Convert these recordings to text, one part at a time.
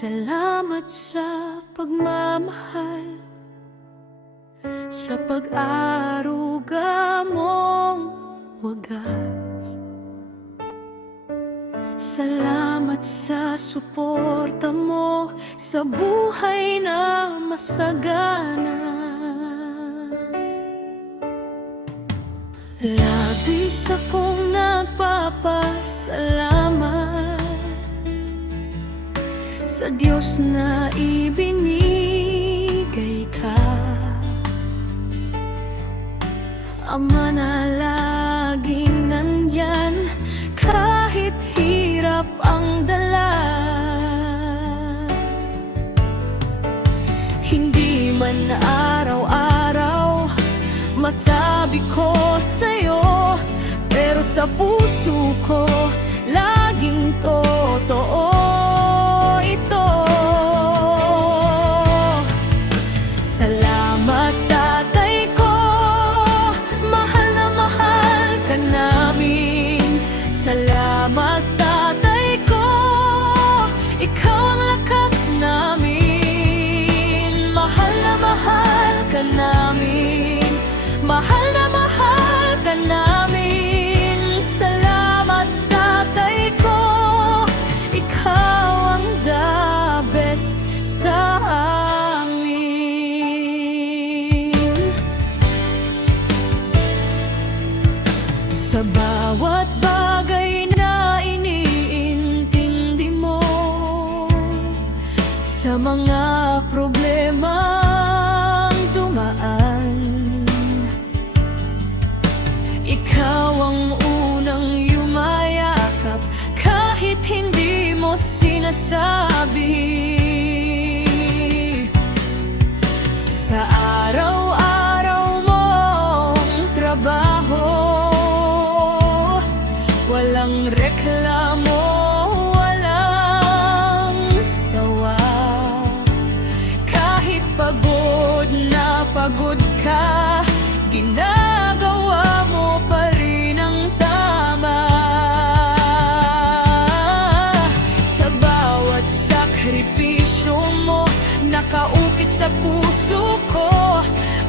Salamat sa pagmamahal, sa pag-aaruga mong wagas. Salamat sa suporta mo sa buhay na masagana. Labis akong nagpapasalamat sa Diyos na ibinigay ka, Ama na laging nandyan kahit hirap ang dala. Hindi man araw-araw masabi ko sa'yo, pero sa puso ko laging totoo ito. Salamat tatay ko, mahal na mahal ka namin. Salamat tatay ko, ikaw ang lakas namin. Mahal na mahal ka namin, mahal na mahal ka namin. Salamat tatay ko, ikaw ang the best sa amin. Sa bawat bagay na iniintindi mo, sa mga problemang dumaan, ikaw ang unang yumayakap kahit hindi mo sinasabi. Sa araw-araw mong trabaho, walang reklamo, walang sawa. Kahit pagod na pagod ka, ginagawa mo pa rin ang tama. Sa bawat sakripisyo mo, nakaukit sa puso ko.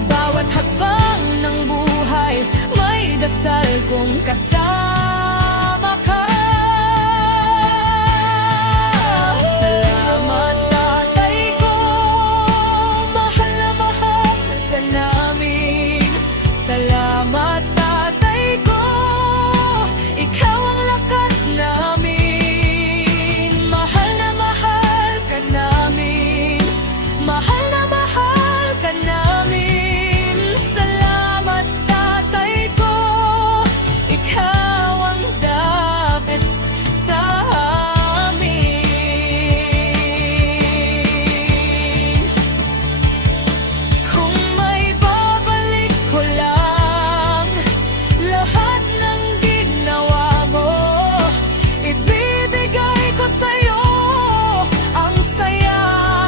Bawat hakbang ng buhay, may dasal kong kasama ka. Salamat tatay ko, mahal na mahal ka namin. Salamat tatay ko, ikaw ang lakas namin. Mahal na mahal ka namin, mahal na mahal ka namin. Salamat tatay ko, ikaw ang the best sa amin. Kung may babalik ko lang lahat ng ginawa mo, ibibigay ko sa'yo ang saya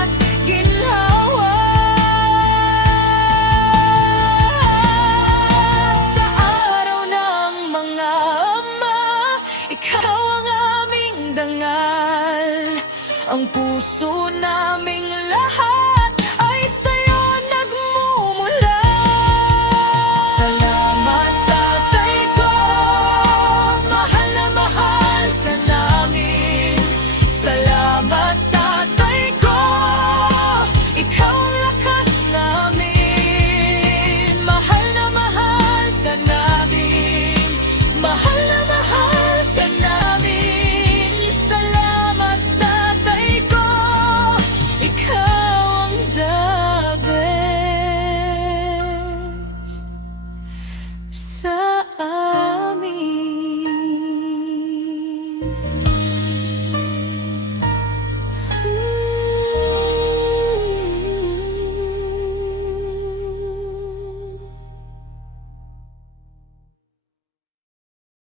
at ginhawa. Sa araw ng mga ama, ikaw ang aming dangal, ang puso naming lahat